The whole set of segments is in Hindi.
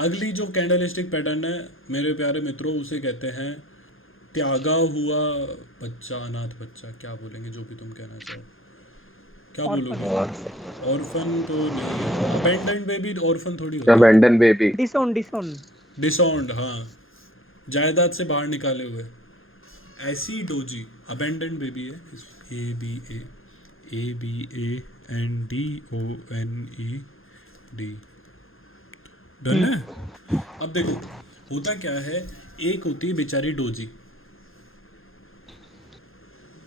अगली जो कैंडलस्टिक पैटर्न है मेरे प्यारे मित्रों, उसे कहते हैं त्यागा हुआ बच्चा, अनाथ बच्चा, क्या बोलेंगे, जो भी तुम कहना चाहो। क्या ऑर्फन। बोलोगे? और ऑर्फन तो नहीं है, अबेंडेंड बेबी ऑर्फन थोड़ी होता है। Abandon baby. डिसोन डिसोन। डिसऑन्ड, हाँ, जायदाद से बाहर निकाले हुए। ऐसी डोजी अबेंडेंड बेबी है। ABANDONED डन है। अब देखो होता क्या है, एक होती है बेचारी डोजी,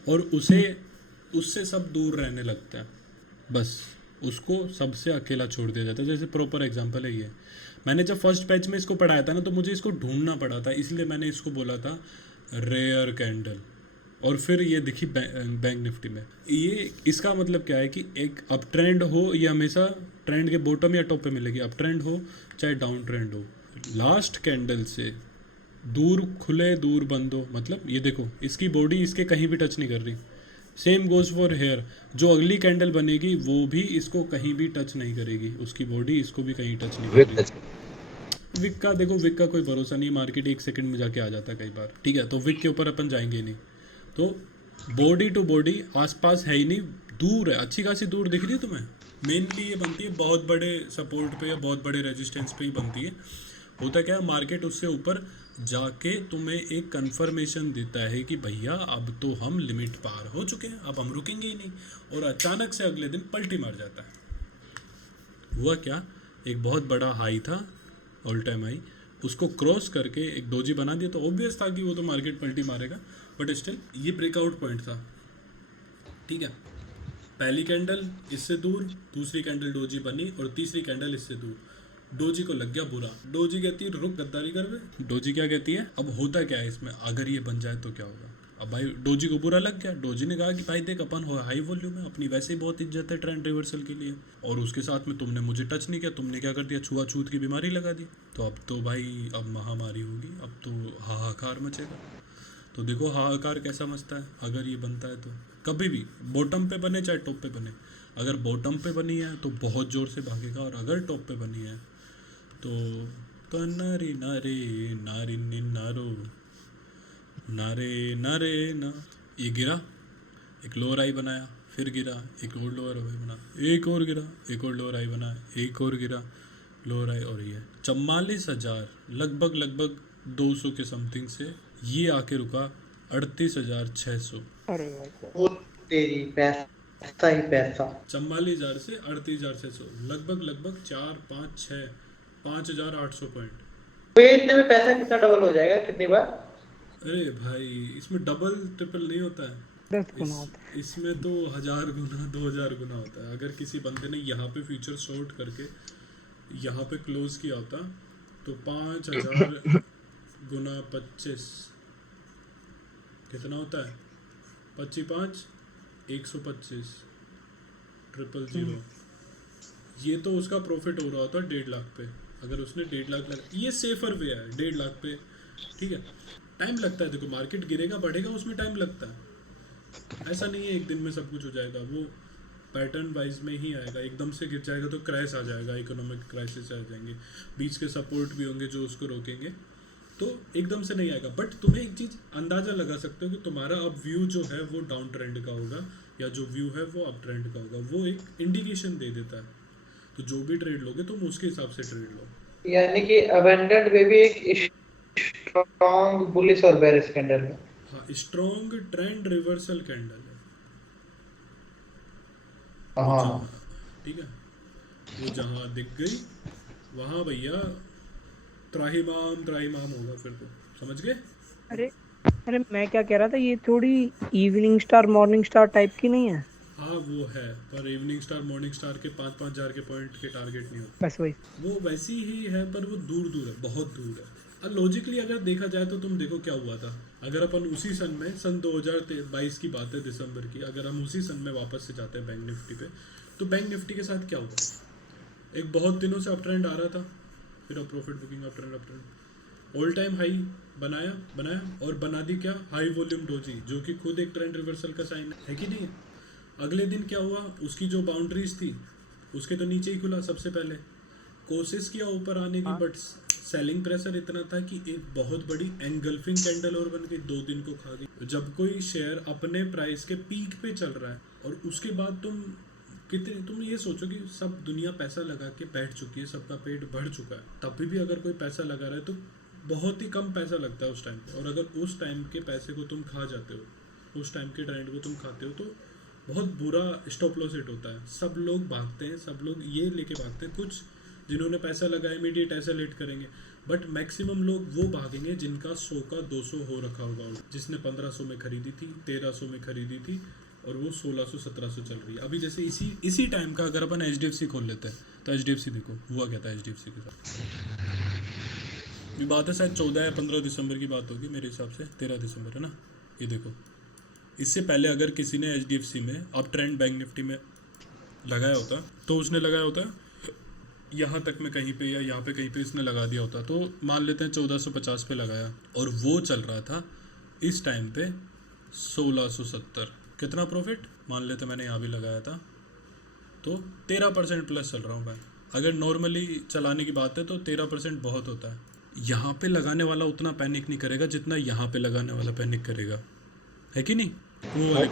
और उसे उससे सब दूर रहने लगता है, बस उसको सबसे अकेला छोड़ दिया जाता है। जैसे प्रॉपर एग्जांपल है ये, मैंने जब फर्स्ट बैच में इसको पढ़ाया था ना, तो मुझे इसको ढूंढना पड़ा था, इसलिए मैंने इसको बोला था रेयर कैंडल, और फिर ये दिखी बैंक निफ्टी में। ये इसका मतलब क्या है कि एक अप ट्रेंड हो, ये हमेशा ट्रेंड के बॉटम या टॉप पे मिलेगी, अप ट्रेंड हो चाहे डाउन ट्रेंड हो। लास्ट कैंडल से दूर खुले दूर बंद हो, मतलब ये देखो इसकी बॉडी इसके कहीं भी टच नहीं कर रही। सेम गोज फॉर हेयर, जो अगली कैंडल बनेगी वो भी इसको कहीं भी टच नहीं करेगी, उसकी बॉडी इसको भी कहीं टच नहीं करेगी। विक का देखो, विक का कोई भरोसा नहीं, मार्केट एक सेकंड में जाके आ जाता है कई बार, ठीक है, तो विक के ऊपर अपन जाएंगे ही नहीं। तो बॉडी टू बॉडी आसपास है ही नहीं, दूर है, अच्छी खासी दूर दिख रही है तुम्हें। मेनली ये बनती है बहुत बड़े सपोर्ट पे या बहुत बड़े रेजिस्टेंस पे ही बनती है। होता क्या है, मार्केट उससे ऊपर जाके तुम्हें एक कंफर्मेशन देता है कि भैया अब तो हम लिमिट पार हो चुके हैं, अब हम रुकेंगे ही नहीं, और अचानक से अगले दिन पलटी मार जाता है। हुआ क्या, एक बहुत बड़ा हाई था, ऑल टाइम हाई, उसको क्रॉस करके एक डोजी बना दिया, तो ऑब्वियस था कि वो तो मार्केट पलटी मारेगा, बट स्टिल ये ब्रेकआउट पॉइंट था, ठीक है। पहली कैंडल इससे दूर, दूसरी कैंडल डोजी बनी, और तीसरी कैंडल इससे दूर। डोजी को लग गया बुरा, डोजी कहती है रुक गद्दारी कर बे। डोजी क्या कहती है, अब होता क्या है इसमें, अगर ये बन जाए तो क्या होगा। अब भाई डोजी को बुरा लग गया, डोजी ने कहा कि भाई देख अपन हो हाई वॉल्यूम में, अपनी वैसे ही बहुत इज्जत है ट्रेंड रिवर्सल के लिए, और उसके साथ में तुमने मुझे टच नहीं किया, तुमने क्या कर दिया, छुआछूत की बीमारी लगा दी, तो अब तो भाई अब महामारी होगी, अब तो हाहाकार मचेगा। तो देखो हाहाकार कैसा मचता है अगर ये बनता है। तो कभी भी बॉटम पे बने चाहे टॉप पे बने, अगर बॉटम पे बनी है तो बहुत ज़ोर से भागेगा, और अगर टॉप पे बनी है तो नारी नारे नारी नारो नारे नारे ना। ये गिरा, एक लोअर आई बनाया, फिर गिरा, एक और लोअर आई बना, एक और गिरा, एक और लोअर आई बना, एक और गिरा, लोअर आई, और ये 44,000 लगभग लगभग 200 के समथिंग से ये आके रुका 38,600। अरे भाई। वो तेरी पैसा ही पैसा। 44,000 से 38,600, लगभग लगभग 5,800 पॉइंट। तो इतने में पैसा कितना डबल हो जाएगा, कितनी बार? अरे भाई इसमें डबल ट्रिपल नहीं होता है, 10 गुना होता है। इसमें तो 1,000 गुना 2,000 गुना होता है। अगर किसी बंदे ने यहाँ पे फ्यूचर शॉर्ट करके यहाँ पे क्लोज किया होता तो 5,000 गुना 25 कितना होता है, 25 125 ट्रिपल जीरो। ये तो उसका प्रॉफिट हो रहा होता 1.5 लाख पे, अगर उसने 1.5 लाख लगा, ये सेफर वे है 1.5 लाख पे, ठीक है। टाइम लगता है, देखो मार्केट गिरेगा बढ़ेगा उसमें टाइम लगता है, ऐसा नहीं है एक दिन में सब कुछ हो जाएगा, वो पैटर्न वाइज में ही आएगा। एकदम से गिर जाएगा तो क्रैश आ जाएगा, इकोनॉमिक क्राइसिस आ जाएंगे, बीच के सपोर्ट भी होंगे जो उसको रोकेंगे, तो एकदम से नहीं आएगा। बट तुम्हें एक चीज़ अंदाज़ा लगा सकते हो कि तुम्हारा अब व्यू जो है वो डाउन ट्रेंड का होगा, या जो व्यू है वो अप ट्रेंड का होगा, वो एक इंडिकेशन दे देता है। तो जो भी ट्रेड लोगे तुम उसके हिसाब से ट्रेड लो। यानी कि अबेंडेंट बेबी एक स्ट्रॉन्ग बुलिश और बेरिश कैंडल है। हाँ, स्ट्रॉन्ग ट्रेंड रिवर्सल कैंडल है वो हाँ जहाँ, ठीक है, वो जहाँ दिख गई वहाँ भैया त्राहिमाम त्राहिमाम होगा, फिर तो समझ गए। अरे अरे मैं क्या कह रहा था, ये थोड़ी evening star morning star type की नहीं है? हाँ वो है, पर इवनिंग स्टार मॉर्निंग स्टार के 5-5 हजार के पॉइंट के टारगेट नहीं होते, बस वही। वो वैसी ही है, पर वो दूर दूर है, बहुत दूर है। अब लॉजिकली अगर देखा जाए तो तुम देखो क्या हुआ था, अगर अपन उसी सन में सन 2022 की बात है दिसंबर की, अगर हम उसी सन में वापस से जाते हैं बैंक निफ्टी पे, तो बैंक निफ्टी के साथ क्या हुआ, एक बहुत दिनों से अप ट्रेंड आ रहा था, फिर अब profit booking up trend all time high बनाया बनाया, और बना दी क्या, हाई वॉल्यूम डोजी, जो कि खुद एक ट्रेंड रिवर्सल का साइन है कि नहीं। अगले दिन क्या हुआ, उसकी जो बाउंड्रीज थी उसके तो नीचे ही खुला सबसे पहले, कोशिश किया ऊपर आने की, बट सेलिंग प्रेशर इतना था कि एक बहुत बड़ी एंगल्फिंग कैंडल और बन के 2 दिन को खा गई। जब कोई शेयर अपने प्राइस के पीक पे चल रहा है और उसके बाद तुम ये सोचो कि सब दुनिया पैसा लगा के बैठ चुकी है, सबका पेट भर चुका है, तभी भी अगर कोई पैसा लगा रहा है तो बहुत ही कम पैसा लगता है उस टाइम पे। और अगर उस टाइम के पैसे को तुम खा जाते हो, उस टाइम के ट्रेंड को तुम खाते हो, तो बहुत बुरा स्टॉप लॉस हिट होता है। सब लोग भागते हैं, सब लोग ये लेके भागते हैं। कुछ जिन्होंने पैसा लगाया इमीडिएट ऐसा लेट करेंगे, बट मैक्सिमम लोग वो भागेंगे जिनका 100 का 200 हो रखा होगा, जिसने 1500 में खरीदी थी, 1300 में खरीदी थी और वो 1600-1700 चल रही है अभी। जैसे इसी टाइम का अगर अपन HDFC खोल लेते हैं तो HDFC देखो हुआ क्या था HDFC के साथ। ये बात है शायद 14 या 15 दिसंबर की बात होगी मेरे हिसाब से, 13 दिसंबर है ना। ये देखो, इससे पहले अगर किसी ने HDFC में अब ट्रेंड बैंक निफ्टी में लगाया होता तो उसने लगाया होता यहाँ तक में कहीं पे या यहाँ पे कहीं पे इसने लगा दिया होता, तो मान लेते हैं 1450 पे लगाया और वो चल रहा था इस टाइम पे 1670। कितना प्रॉफिट मान लेते मैंने यहाँ भी लगाया था, तो 13% प्लस चल रहा हूँ मैं। अगर नॉर्मली चलाने की बात है तो 13% बहुत होता है। यहाँ पे लगाने वाला उतना पैनिक नहीं करेगा जितना यहाँ पे लगाने वाला पैनिक करेगा, है कि नहीं? वो वाले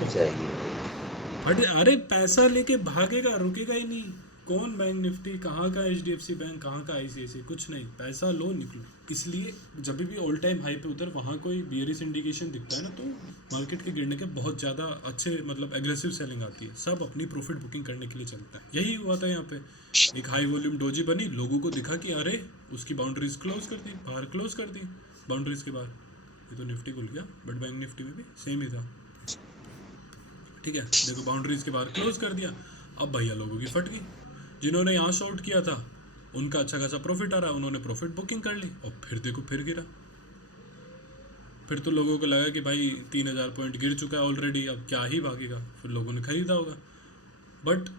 हट, अरे पैसा लेके भागेगा, रुकेगा ही नहीं। कौन बैंक निफ्टी, कहाँ का HDFC बैंक, कहाँ का ICICI, कुछ नहीं, पैसा लो निकलो। इसलिए जब भी ऑल टाइम हाई पे उतर वहाँ कोई बियरिश इंडिकेशन दिखता है ना, तो मार्केट के गिरने के बहुत ज़्यादा अच्छे मतलब एग्रेसिव सेलिंग आती है। सब अपनी प्रॉफिट बुकिंग करने के लिए चलता है। यही हुआ था यहाँ पे। एक हाई वॉल्यूम डोजी बनी, लोगों को दिखा कि अरे उसकी बाउंड्रीज क्लोज कर दी, बाहर क्लोज कर दी बाउंड्रीज के बाहर। ये तो निफ्टी खुल गया, बट बैंक निफ्टी में भी सेम ही था। ठीक है, देखो बाउंड्रीज के बाहर क्लोज कर दिया। अब भैया लोगों की फट गई। जिन्होंने यहाँ शॉर्ट किया था उनका अच्छा खासा प्रॉफिट आ रहा है, उन्होंने प्रॉफिट बुकिंग कर ली और फिर देखो फिर गिरा। फिर तो लोगों को लगा कि भाई 3000 पॉइंट गिर चुका है ऑलरेडी, अब क्या ही भागेगा, फिर लोगों ने खरीदा होगा। बट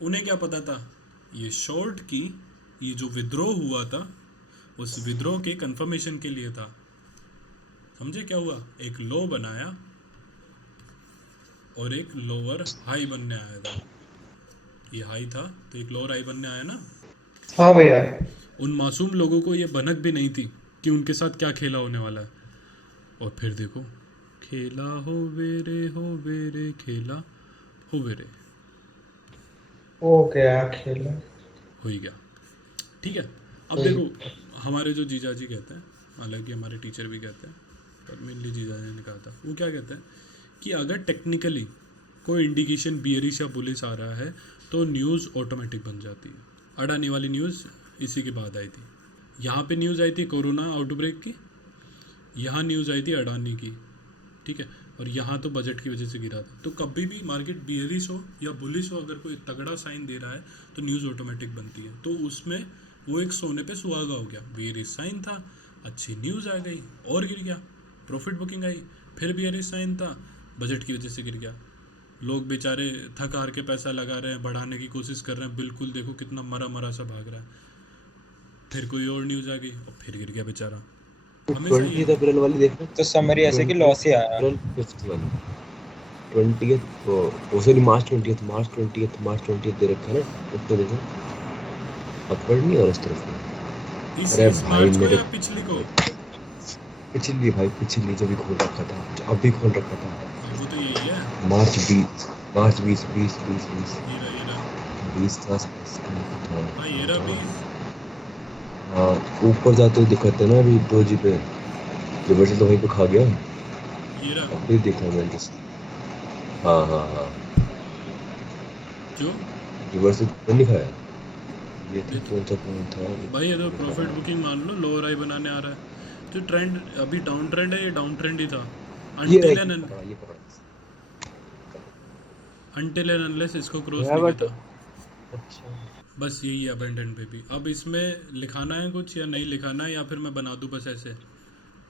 उन्हें क्या पता था, ये शॉर्ट की ये जो विद्रोह हुआ था उस विद्रोह के कंफर्मेशन के लिए था। समझे क्या हुआ? एक लो बनाया और एक लोअर हाई बनने आया था। ये हाई था तो एक लोअर हाई बनने आया ना। हाँ भैया। उन मासूम लोगों को ये भनक भी नहीं थी कि उनके साथ क्या खेला होने वाला है। और फिर देखो, खेला हो वेरे खेला हो वेरे, ओ क्या खेला हो ही गया। ठीक है, अब देखो हमारे जो जीजा जी कहते हैं, हालांकि हमारे टीचर भी कहते हैं, पर मेनली जीजा जी ने कहा था, वो क्या कहते हैं कि अगर टेक्निकली कोई इंडिकेशन बियरिश या बुलिश आ रहा है तो न्यूज़ ऑटोमेटिक बन जाती है। अडानी वाली न्यूज़ इसी के बाद आई थी। यहाँ पे न्यूज़ आई थी कोरोना आउटब्रेक की, यहाँ न्यूज़ आई थी अडानी की, ठीक है, और यहाँ तो बजट की वजह से गिरा था। तो कभी भी मार्केट बियरिश हो या बुलिश हो, अगर कोई तगड़ा साइन दे रहा है तो न्यूज़ ऑटोमेटिक बनती है। तो उसमें वो एक सोने पे सुहागा हो गया। बियरिश साइन था, अच्छी न्यूज़ आ गई और गिर गया, प्रॉफिट बुकिंग आई। फिर बियरिश साइन था, बजट की वजह से गिर गया। लोग बेचारे थक हार के पैसा लगा रहे हैं, बढ़ाने की कोशिश कर रहे हैं, बिल्कुल देखो कितना मरा सा भाग रहा है। फिर कोई और न्यूज़ आ गई और फिर गिर गया बेचारा। 20 अप्रैल वाली देखो तो समरी ऐसे कि लॉस ही आया। अप्रैल 5th वाली 20th वो सॉरी मार्च 20th दे रखा है ना, उस पे देखो अपवर्ड नहीं और इस तरफ में। अरे भाई मेरे पिछली को पिछली भाई पिछली जो भी खोल रखा था, जो अभी खोल रखा था, वो तो यही है। मार्च 20 20 था भाई ये रहा 20। हाँ, ऊपर जाते हुए दिखाते ना अभी डोजी पे, रिवर्सल तो वहीं पे खा गया। ये रहा अभी देखा मैंने जैसे, हाँ जो रिवर्सल तो नहीं खाया। ये तो कौन सा पॉइंट था भाई, ये तो प्रॉफिट बुकिंग मान लो, लोअर हाई बनाने आ रहा है। जो ट्रेंड अभी डाउन ट्रेंड है, ये डाउन ट्रेंड ही था अनटिल एंड अनलेस इसको क्रॉस नहीं किया था। अच्छा बस यही है अबेंडेंट पे भी। अब इसमें लिखाना है कुछ या नहीं लिखाना है, या फिर मैं बना दूं बस ऐसे,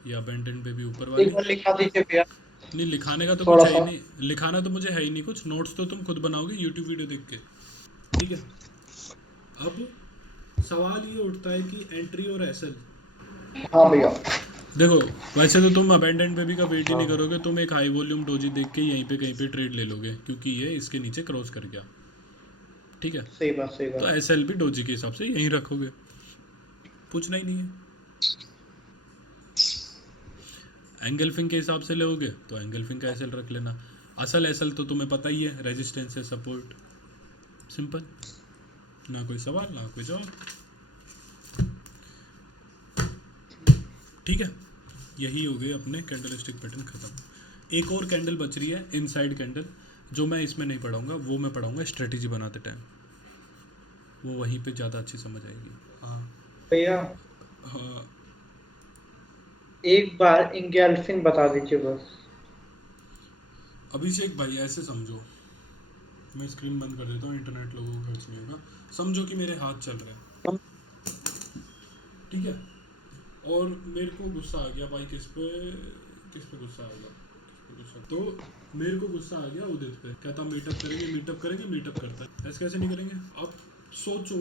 ये अबेंडेंट पे भी ऊपर वाले। एक बार लिखा दीजिए भैया। नहीं लिखाने का तो थोड़ा कुछ है ही सा। नहीं, लिखाना तो मुझे है ही नहीं कुछ। नोट्स तो तुम खुद बनाओगे यूट्यूब वीडियो देख के, ठीक है। अब सवाल ये उठता है कि एंट्री और एसएल। हाँ भैया। देखो वैसे तो तुम अबेंडेंट बेबी का वेट ही नहीं करोगे, तुम एक हाई वॉल्यूम डोजी देख के यहीं पे कहीं पे ट्रेड ले लोगे, क्योंकि ये इसके नीचे क्रॉस कर गया, ठीक है। सही बात तो एसएल भी डोजी के हिसाब से यहीं रखोगे। पूछना ही नहीं है। एंगल्फिंग के हिसाब से लोगे तो एंगल्फिंग का एसएल रख लेना। असल एसएल तो तुम्हें पता ही है, रेजिस्टेंस है, सपोर्ट, सिंपल, ना कोई सवाल ना कोई जवाब। ठीक है, यही हो गए अपने कैंडलस्टिक पैटर्न खत्म। एक और कैंडल बच रही है इनसाइड कैंडल, जो मैं इसमें नहीं पढ़ाऊंगा, वो मैं पढ़ाऊंगा स्ट्रेटेजी बनाते टाइम, वो वहीं पे ज़्यादा अच्छी समझ आएगी। हाँ भैया हाँ, एक बार इंगेल्फिन बता दीजिए बस। अभिषेक भाई ऐसे समझो, मैं स्क्रीन बंद कर देता हूँ, इंटरनेट लोगों को खर्च नहीं होगा। समझो कि मेरे हाथ चल रहे हैं, ठीक है, और मेरे को गुस्सा आ गया भाई, किस पे गुस्सा आ गया, तो मेरे को गुस्सा आ गया उदित पे, कहता मीटअप करेंगे, मीटअप करता है। ऐसे कैसे नहीं करेंगे? अब सोचो,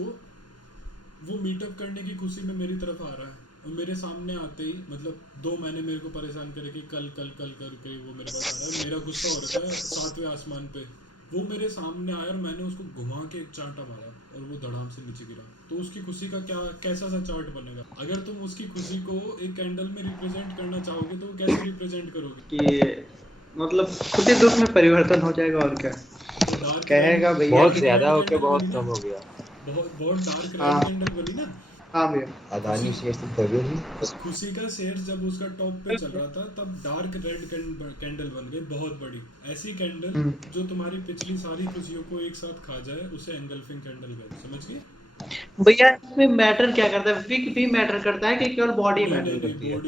वो मीटअप करने की खुशी में मेरी तरफ आ रहा है, और मेरे सामने आते ही, मतलब 2 महीने मेरे को परेशान करे कि कल करके वो मेरे पास आ रहा है, मेरा गुस्सा हो रहा है 7वें आसमान पे, वो मेरे सामने आया और मैंने उसको घुमा के एक चांटा मारा और वो धड़ाम से नीचे गिरा, तो उसकी खुशी का कैसा सा चार्ट बनेगा? अगर तुम उसकी खुशी को एक कैंडल में रिप्रेजेंट करना चाहोगे तो कैसे रिप्रेजेंट करोगे? कि मतलब खुद ही दुख में परिवर्तन हो जाएगा और क्या डार्क कहेगा भैया बहुत कि ज्यादा होके बहुत कम हो गया। बहुत डार्क हाँ। रेड कैंडल बनी ना, हाँ भैया अदानी शेयर से तभी नहीं। खुशी का शेयर जब उसका टॉप पे चल रहा था तब डार्क रेड कैंडल बन गई बहुत बड़ी। ऐसी कैंडल जो तुम्हारी पिछली सारी खुशियों को एक साथ खा जाए, उसे एंगल्फिंग कैंडल कहते हैं, समझ गए? भैया इसमें मैटर क्या करता है? विक भी मैटर करता है कि केवल बॉडी नहीं, मैटर नहीं, करती है?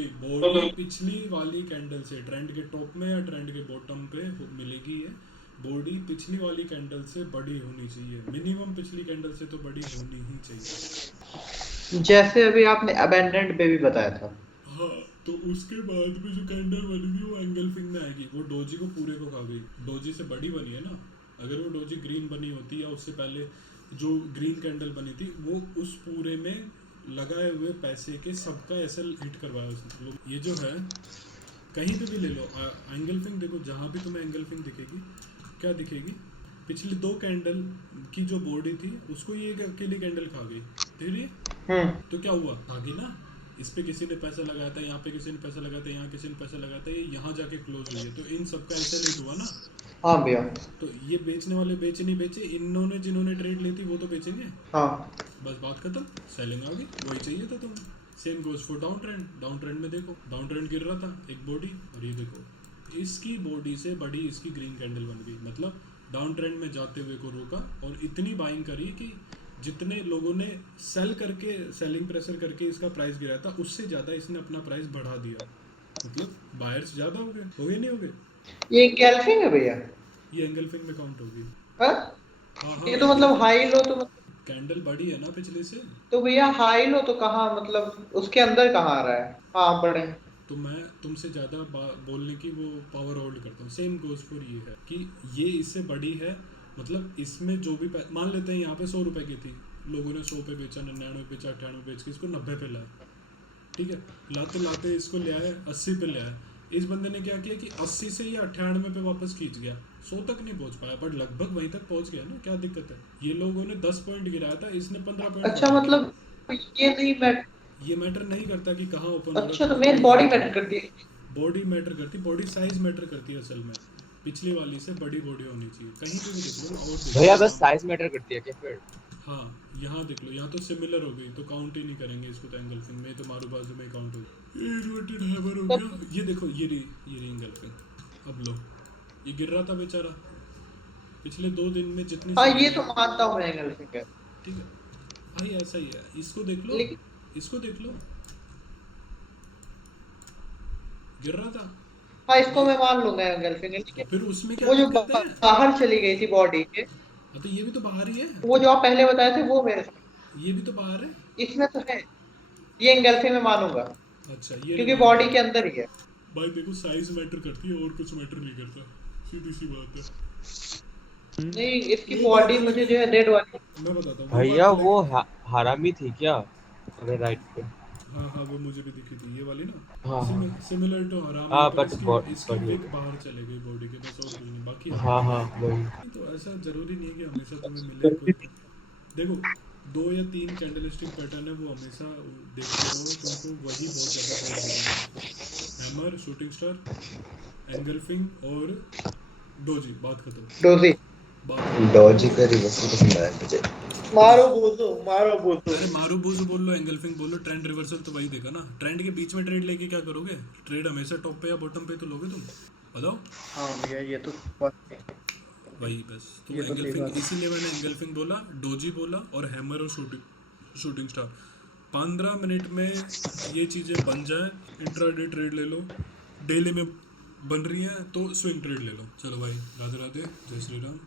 बॉडी पिछली वाली कैंडल से ट्रेंड के टॉप में या ट्रेंड के बॉटम पे मिलेगी है। बॉडी पिछली वाली कैंडल से बड़ी होनी चाहिए, मिनिमम पिछली कैंडल से तो बड़ी होनी ही चाहिए। जैसे अभी आपने अबेंडेंट बेबी बताया था। हाँ, तो उसके बाद में जो कैंडल बनेगी वो एंगल्फिंग में आएगी। वो डोजी को पूरे को खा गई, डोजी से बड़ी बनी है ना। अगर वो डोजी ग्रीन बनी होती या उससे पहले जो ग्रीन कैंडल बनी थी, वो उस पूरे में लगाए हुए पैसे के सबका एसएल हिट करवाया उसने। ये जो है कहीं पे भी ले लो एंगल्फिंग, देखो जहाँ भी तुम्हें एंगल्फिंग दिखेगी, क्या दिखेगी? पिछली 2 कैंडल की जो बॉडी थी उसको ये एक अकेली कैंडल खा गई, देख रही है? तो क्या हुआ? खा गई ना। इस पे किसी ने पैसा लगाया था, यहाँ पे किसी ने पैसा लगाया था, यहाँ किसी ने पैसा लगाया था, ये यहाँ जाके क्लोज हुई है, तो इन सबका एसएल हिट हुआ ना। हाँ भैया। तो ये बेचने वाले बेचे नहीं बेचे, इन्होंने जिन्होंने ट्रेड ली थी वो तो बेचेंगे। हाँ बस बात खत्म, सेलिंग आ गई, वही चाहिए था तुम्हें। Same goes for down trend में देखो, डाउन ट्रेंड गिर रहा था एक बॉडी, और ये देखो इसकी बॉडी से बड़ी इसकी ग्रीन कैंडल बन गई। मतलब डाउन ट्रेंड में जाते हुए को रोका और इतनी बाइंग करी कि जितने लोगों ने सेल करके सेलिंग प्रेशर करके इसका प्राइस गिराया था, उससे ज़्यादा इसने अपना प्राइस बढ़ा दिया। मतलब बायर्स ज़्यादा हो गए नहीं हो गए? ये एंगल्फिंग है भैया? ये एंगल्फिंग में काउंट होगी। हाँ? हाँ ये तो मतलब हाई लो तो कैंडल बड़ी है ना पिछले से। तो भैया हाई लो तो कहाँ, मतलब उसके अंदर कहाँ आ रहा है? हाँ बड़े। तो मैं तुमसे ज़्यादा बोलने की वो पावर होल्ड करता हूँ। सेम गोज फॉर ये है कि ये इससे बड़ी है, मतलब इसमें जो भी मान लेते हैं यहाँ पे 100 रुपए की थी, लोगों ने 100 पे बेचा, 99 बेचा, 98 बेच के इसको 90 पे लाया, ठीक है। लाते इसको ले आए 80 पे ले आए। इस बंदे ने क्या किया कि 80 से ये 98 पे वापस खींच गया, 100 तक नहीं पहुंच पाया, बट लगभग वहीं तक पहुंच गया ना। क्या दिक्कत है? ये लोगों ने 10 पॉइंट गिराया था, इसने 15 पॉइंट। अच्छा, मतलब ये मैटर नहीं करता कि कहाँ ओपन। अच्छा, तो मेन बॉडी मैटर करती है। बॉडी मैटर करती, बॉडी साइज मैटर करती है असल में। पिछली वाली से बड़ी बॉडी होनी चाहिए, कहीं पे भी देख लो। और भैया बस साइज मैटर करती है क्या फिर? हाँ, यहाँ देख लो, यहाँ तो सिमिलर हो गई तो काउंट ही नहीं करेंगे इसको, तो एंगल्फिंग में तो मारू बाजू में काउंट होगी। इन्वर्टेड हैमर हो गया। ये देखो, ये रही एंगल्फिंग। अब लो, ये गिर रहा था बेचारा पिछले 2 दिन में जितनी। हाँ, ये तो मानता हूँ मैं एंगल्फिंग है, ठीक है भाई, ऐसा ही है। इसको देख लो, इसको देख लो, गिर रहा था। हाँ इसको मैं मान लूंगा एंगल्फिंग है, लेकिन फिर उसमें क्या वो जो दिक्कत है? बाहर चली गई थी बॉडी के, तो ये भी तो बाहर ही है। वो जो आप पहले बताए थे वो मेरे साथ, ये भी तो बाहर है। इसमें तो है। ये एंगल्फिंग में मानूंगा। अच्छा, ये क्योंकि बॉडी के अंदर ही है। भाई देखो, साइज मैटर करती है और कुछ मैटर नहीं करता, सीधी सी बात है। नहीं, इसकी बॉडी मुझे जो है रेड वाली, मैं बताता हूँ भैया वो हरामी थी क्या? अगर राइट पे। हाँ, वो मुझे भी दिखी थी, ये वाली ना। हाँ, सिमिलर टू हराम। हाँ, बट इसकी विग बाहर चले गई बॉडी के, बस और कुछ नहीं। बाकी हाँ वही। तो ऐसा जरूरी नहीं है कि हमेशा तुम्हें मिले कोई। देखो 2 या 3 कैंडलस्टिक पैटर्न है, वो हमेशा देखते रहो, तुमको वही बहुत ज़्यादा फायदा देगा। हैमर, शूटिंग स्टार, एंगल्फिंग और डोजी, बात खत्म। डोजी बात डॉजी का रिवर्सल पसंद आया मुझे। मारो बोतो अरे मारू बोझ बोल लो, एंगल्फिंग बोल लो, ट्रेंड रिवर्सल तो वही देगा ना। ट्रेंड के बीच में ट्रेड लेके क्या करोगे? ट्रेड हमेशा टॉप पे या बॉटम पे तो लोगे तुम, बताओ। हाँ भैया ये तो बात है। वही बस तो ये तो सही एंगल्फिंग, बात है। इसीलिए मैंने एंगल्फिंग बोला, डोजी बोला और हैमर और शूटिंग स्टार। 15 मिनट में ये चीज़ें बन जाए, इंट्राडे ट्रेड ले लो, डेली में बन रही हैं तो स्विंग ट्रेड ले लो। चलो भाई, राधे राधे, जय श्री राम।